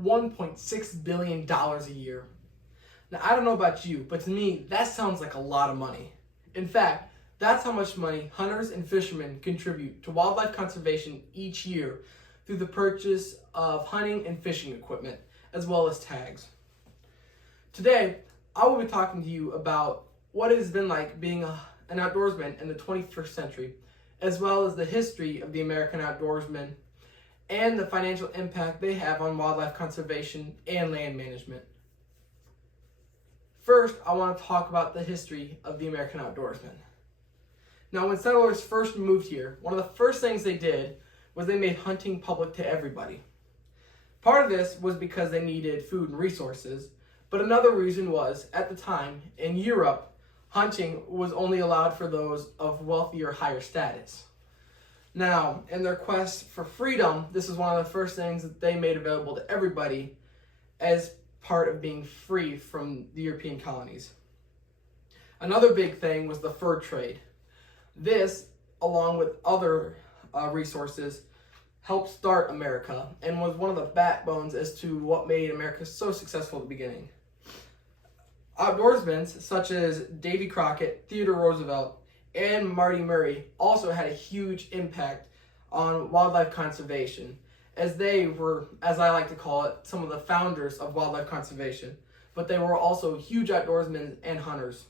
$1.6 billion a year. Now, I don't know about you, but to me, that sounds like a lot of money. In fact, that's how much money hunters and fishermen contribute to wildlife conservation each year through the purchase of hunting and fishing equipment, as well as tags. Today, I will be talking to you about what it has been like being an outdoorsman in the 21st century, as well as the history of the American outdoorsman and the financial impact they have on wildlife conservation and land management. First, I want to talk about the history of the American outdoorsman. Now, when settlers first moved here, one of the first things they did was they made hunting public to everybody. Part of this was because they needed food and resources, but another reason was, at the time, in Europe, hunting was only allowed for those of wealthier, higher status. Now, in their quest for freedom, this is one of the first things that they made available to everybody as part of being free from the European colonies. Another big thing was the fur trade. This, along with other resources, helped start America and was one of the backbones as to what made America so successful at the beginning. Outdoorsmen such as Davy Crockett, Theodore Roosevelt, and Marty Murray also had a huge impact on wildlife conservation, as they were, as I like to call it, some of the founders of wildlife conservation, but they were also huge outdoorsmen and hunters.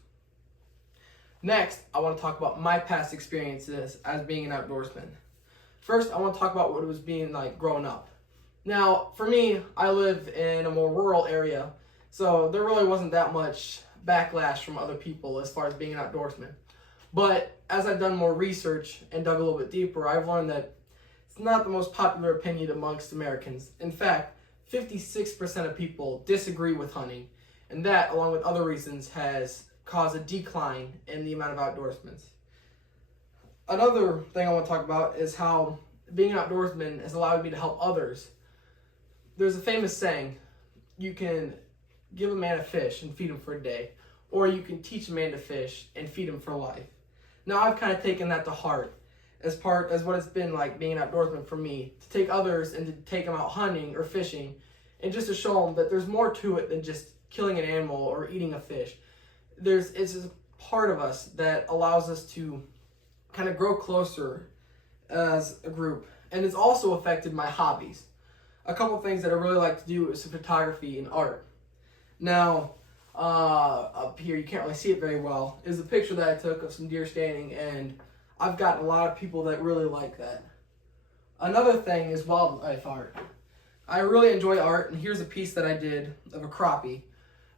Next, I want to talk about my past experiences as being an outdoorsman. First, I want to talk about what it was being like growing up. Now, for me, I live in a more rural area, so there really wasn't that much backlash from other people as far as being an outdoorsman. But as I've done more research and dug a little bit deeper, I've learned that it's not the most popular opinion amongst Americans. In fact, 56% of people disagree with hunting, and that, along with other reasons, has caused a decline in the amount of outdoorsmen. Another thing I want to talk about is how being an outdoorsman has allowed me to help others. There's a famous saying, you can give a man a fish and feed him for a day, or you can teach a man to fish and feed him for life. Now, I've kind of taken that to heart as what it's been like being an outdoorsman for me, to take others and to take them out hunting or fishing, and just to show them that there's more to it than just killing an animal or eating a fish. It's a part of us that allows us to kind of grow closer as a group, and it's also affected my hobbies. A couple things that I really like to do is photography and art. Now, up here, you can't really see it very well, is a picture that I took of some deer standing, and I've gotten a lot of people that really like that. Another thing is wildlife art. I really enjoy art, and here's a piece that I did of a crappie.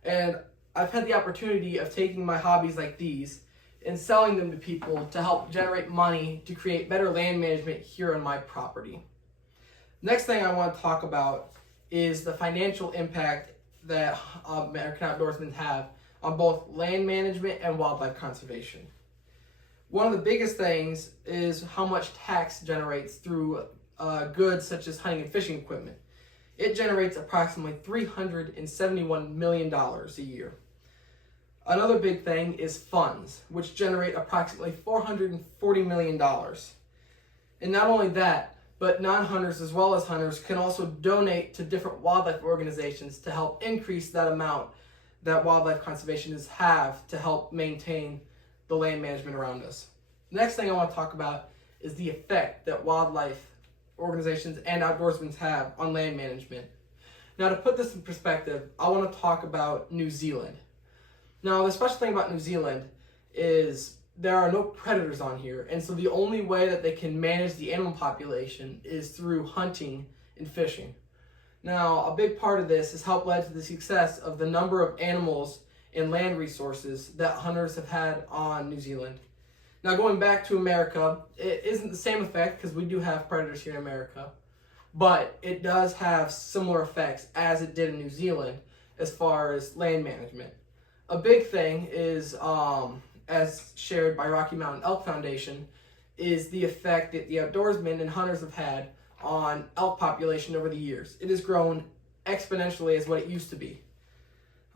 And I've had the opportunity of taking my hobbies like these and selling them to people to help generate money to create better land management here on my property. Next thing I want to talk about is the financial impact that American outdoorsmen have on both land management and wildlife conservation. One of the biggest things is how much tax generates through goods such as hunting and fishing equipment. It generates approximately $371 million a year. Another big thing is funds, which generate approximately $440 million. And not only that, but non-hunters as well as hunters can also donate to different wildlife organizations to help increase that amount that wildlife conservationists have to help maintain the land management around us. Next thing I want to talk about is the effect that wildlife organizations and outdoorsmen have on land management. Now, to put this in perspective, I want to talk about New Zealand. Now, the special thing about New Zealand is there are no predators on here, and so the only way that they can manage the animal population is through hunting and fishing. Now, a big part of this has helped lead to the success of the number of animals and land resources that hunters have had on New Zealand. Now, going back to America, it isn't the same effect because we do have predators here in America, but it does have similar effects as it did in New Zealand as far as land management. A big thing is, as shared by Rocky Mountain Elk Foundation, is the effect that the outdoorsmen and hunters have had on elk population over the years. It has grown exponentially as what it used to be.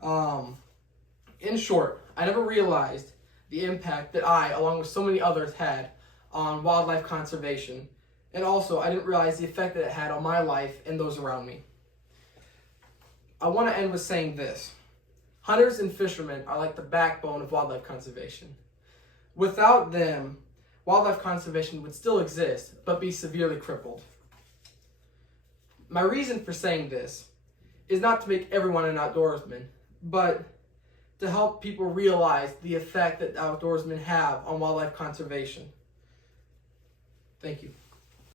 In short, I never realized the impact that I, along with so many others, had on wildlife conservation. And also, I didn't realize the effect that it had on my life and those around me. I want to end with saying this. Hunters and fishermen are like the backbone of wildlife conservation. Without them, wildlife conservation would still exist, but be severely crippled. My reason for saying this is not to make everyone an outdoorsman, but to help people realize the effect that outdoorsmen have on wildlife conservation. Thank you.